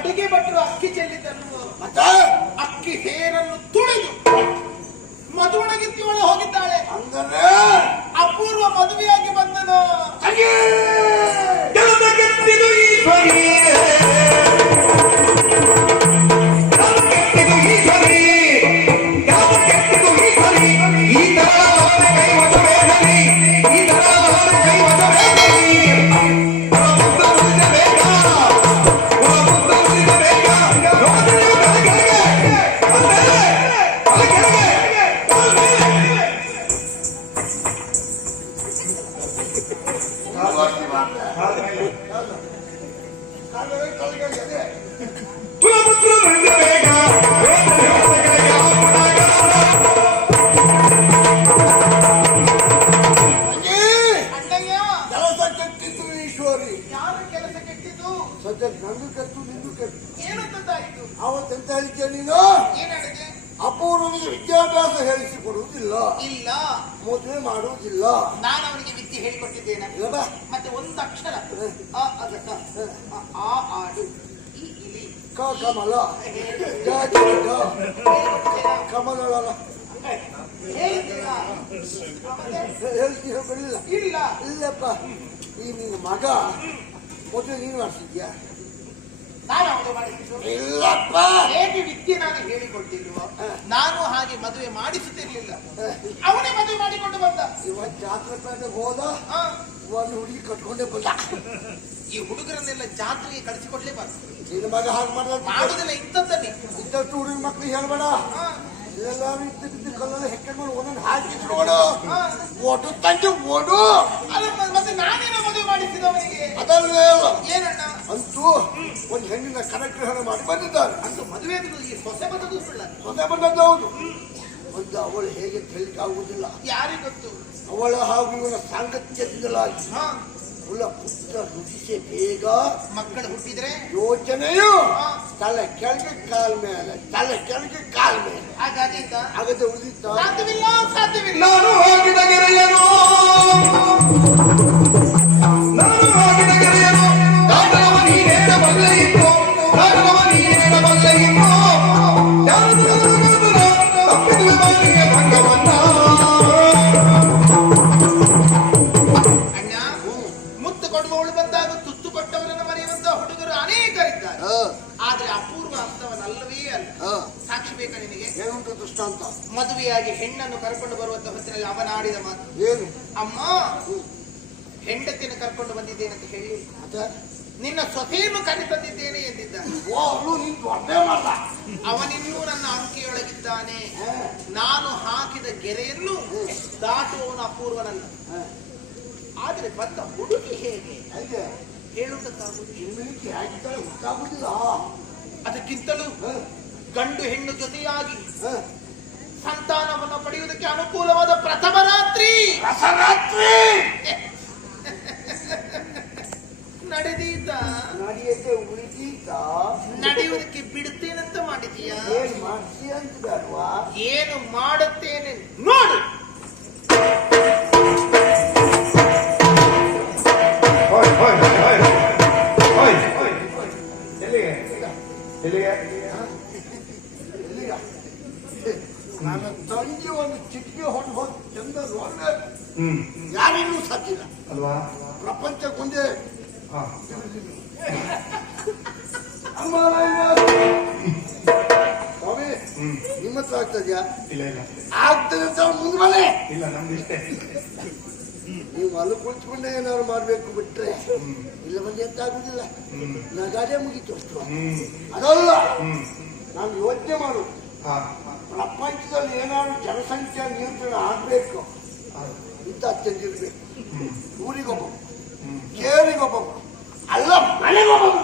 ಅಡುಗೆ ಭಟ್ರು ಅಕ್ಕಿ ಚೆಲ್ಲಿದ್ದಲ್ವ, ಮತ್ತೆ ಅಕ್ಕಿ ಹೇರನ್ನು ತುಳಿದು ಮದುವಣಗಿತ್ತಿ ಒಳಗೆ ಹೋಗಿದ್ದಾಳೆ. ಅಂದರೆ ಅಪೂರ್ವ ಮದುವೆಯಾಗಿ ಬಂದನು. ಅಪೂರ್ವನಿಗೆ ವಿದ್ಯಾಭ್ಯಾಸ ಹೇಳಿಸಿಕೊಡುವುದಿಲ್ಲ, ಇಲ್ಲ ಮದುವೆ ಮಾಡುವುದಿಲ್ಲ. ನಾನು ಅವನಿಗೆ ವಿದ್ಯೆ ಹೇಳಿಕೊಟ್ಟಿದ್ದೇನೆ. ಮತ್ತೆ ಒಂದು ಅಕ್ಷರ ಆ ಅದಕ ಆ ಆಡು ಈ ಇಲಿ ಕ ಕಮಲ ಕಮಲ ಹೇಳ್ತೀರಲ್ಲ. ಇಲ್ಲ ಇಲ್ಲಪ್ಪ, ಈ ನಿನ್ನ ಮಗ ಮದುವೆ ನೀನು ಮಾಡಿಸಿದ್ಯಾ? ನಾನು ಅವನು ಮಾಡಿಸಿದ್ದು ಇಲ್ಲಪ್ಪ. ಹೇಗೆ ವಿದ್ಯೆ ನಾನು ಹೇಳಿಕೊಟ್ಟಿಲ್ವೋ ನಾನು ಹಾಗೆ ಮದುವೆ ಮಾಡಿಸುತ್ತಿರ್ಲಿಲ್ಲ. ಅವನೇ ಮದುವೆ ಮಾಡಿಕೊಂಡು ಬಂದ. ಇವತ್ತು ಜಾತ್ರೆ ಪೇಟೆ ಹೋದ, ಒಂದು ಹುಡುಗಿ ಕಟ್ಕೊಂಡೇ ಬಂದ. ಈ ಹುಡುಗರನ್ನೆಲ್ಲ ಜಾತ್ರೆಗೆ ಕಳಿಸಿಕೊಡ್ಲೇಬಾರ್ದು. ನಿನ್ನ ಮಗ ಹಾಗೆ ಮಾಡುದಿಲ್ಲ. ಇದ್ದದ್ದನ್ನೇ ಇದ್ದಷ್ಟು ಹುಡುಗ ಮಕ್ಳಿಗೆ ಹೇಳ್ಬೇಡ. ಎಲ್ಲಾರು ಇದ್ದ ಕಲ್ಲಲ್ಲಿ ಹೆಕ್ಕಂಡು ಒಂದೊಂದು ಹಾಕಿ ನೋಡು, ಓಟು ತಂದು ಓಡು. ಮತ್ತೆ ನಾನೇನೋ ಮದುವೆ ಮಾಡಿಸಿದವನಿಗೆ ಅದಲ್ಲೇ ಏನಣ್ಣ ಅಂತೂ ಒಂದು ಹೆಣ್ಣಿನ ಕರೆಕ್ಟ್ ಹಣ ಮಾಡಿ ಬಂದಿದ್ದಾರೆ. ಅಂತೂ ಮದುವೆ ಈ ಹೊಸ ಬಂದದ್ದು ಸುಳ್ಳ. ಹೊಸ ಬಂದದ್ದು ಹೌದು. ಒಂದು ಅವಳು ಹೇಗೆ ತಿಳಿಕಾಗುವುದಿಲ್ಲ, ಯಾರಿಗೆ ಗೊತ್ತು. ಅವಳ ಹಾಗೂ ಇವನ ಸಾಂಗತ್ಯದಿಂದಲಾಗಿ ಕುಲ ಪುತ್ರ ರುಚಿಸೆ ಬೇಗ ಮಕ್ಕಳು ಹುಟ್ಟಿದ್ರೆ ಯೋಚನೆಯು ತಲೆ ಕೆಳಗೆ ಕಾಲ್ ಮೇಲೆ, ತಲೆ ಕೆಳಗೆ ಕಾಲ್ ಮೇಲೆ ಆಗದೆ ಉಳಿದಿದ್ದ. ಸಾಧ್ಯವಿಲ್ಲ ಸಾಧ್ಯವಿಲ್ಲ. ನಾನು ಹೋಗಿದ ಗೆರೆಯನು, ನಾನು ಹೋಗಿದ ಗೆರೆಯನು, ದಾಟವ ನೀನೇನ ಬಲ್ಲೆ ಇತ್ತು, ದಾಟವ ನೀನೇನ ಬಲ್ಲೆ ಇತ್ತು, ತಪ್ಪಿದ ಮಾನಿಗೆ ಭಂಗವನ್ನ. ಅಣ್ಣ, ಮುತ್ತು ಕೊಡುವವಳು ಬಂದಾಗ ತುತ್ತು ಕೊಟ್ಟವರನ್ನು ಮರೆಯುವಂತ ಹುಡುಗರು ಅನೇಕರಿದ್ದಾರೆ. ಆದ್ರೆ ಅಪೂರ್ವ ಅಂತವನಲ್ಲವೇ ಅಲ್ಲ. ಸಾಕ್ಷಿ ಬೇಕಾ ನಿನಗೆ? ಏನುಂಟು ದೃಷ್ಟಾಂತ? ಮದುವೆಯಾಗಿ ಹೆಣ್ಣನ್ನು ಕರ್ಕೊಂಡು ಬರುವಂತ ಹೊತ್ತಿನಲ್ಲಿ ಅವನಾಡಿದ ಮಾತು ಏನು? ಅಮ್ಮ, ಹೆಂಡತಿಯನ್ನು ಕರ್ಕೊಂಡು ಬಂದಿದ್ದೇನೆ ಅಂತ ಹೇಳಿ ಮತ್ತೆ ನಿನ್ನ ಸೊಸೆಯನ್ನು ಕರೆ ತಂದಿದ್ದೇನೆ ಎಂದಿದ್ದ. ಅವನಿನ್ನೂ ನನ್ನ ಅಂಕೆಯೊಳಗಿದ್ದಾನೆ. ನಾನು ಹಾಕಿದ ಗೆರೆಯನ್ನು ದಾಟುವವನು ಅಪೂರ್ವನಲ್ಲ. ಆದ್ರೆ ಬಂದ ಹುಡುಗಿ ಹೇಗೆ ಹೇಳುವುದಕ್ಕಾಗುವುದಿಲ್ಲ. ಅದಕ್ಕಿಂತಲೂ ಗಂಡು ಹೆಣ್ಣು ಜೊತೆಯಾಗಿ ಸಂತಾನವನ್ನು ಪಡೆಯುವುದಕ್ಕೆ ಅನುಕೂಲವಾದ ಪ್ರಥಮ ರಾತ್ರಿ ನಡೆದೀತ. ನಡೆಯಕ್ಕೆ ಉಳಿದೀತ. ನಡೆಯುವುದಕ್ಕೆ ಬಿಡುತ್ತೇನಂತ ಮಾಡಿದೀಯಾ? ಏನ್ ಮಾಡ್ತೀಯ ಅಂತ ಬೇಡವಾ? ಏನು ಮಾಡುತ್ತೇನೆ ನೋಡು. ನನ್ನ ತಂಗಿ ಒಂದು ಚಿಟಿಕೆ ಹೊಟ್ಟು ಹೋಗಿ ಚಂದ ನೋಡ್ಬೇಕು. ಯಾರಿಗೂ ಸಾಧ್ಯ ಅಲ್ವಾ? ಪ್ರಪಂಚಕ್ಕೊಂದೇ ಸ್ವಾಮಿ, ನಿಮ್ಮ ಹತ್ರ ಆಗ್ತದ್ಯಾ? ಇಲ್ಲ ಇಲ್ಲ ಆಗ್ತದೆ ಅಂತ ಮುಂದೆ ಮನೆ ಇಲ್ಲ, ನಮ್ದು ಇಷ್ಟೇ. ನೀವು ಅಲ್ಲಿ ಕುಳಿತುಕೊಂಡೆ ಏನಾದ್ರು ಮಾಡ್ಬೇಕು ಬಿಟ್ರೆ ಇಲ್ಲ ಬಂದು ಎಂತ ಆಗುದಿಲ್ಲ. ನಗಾಡೆ ಮುಗಿತು ಅಷ್ಟು. ಅದಲ್ಲ, ನಾನು ಯೋಚನೆ ಮಾಡು. ಪ್ರಪಂಚದಲ್ಲಿ ಏನಾದ್ರು ಜನಸಂಖ್ಯಾ ನಿಯಂತ್ರಣ ಆಗ್ಬೇಕು ಇಂತ ಅತ್ಯಂತ ಇರ್ಬೇಕು. ಊರಿಗೊಬ್ಬ, ಕೇರಿಗೊಬ್ಬ, ಅಲ್ಲ ಮನೆಗೊಬ್ಬ.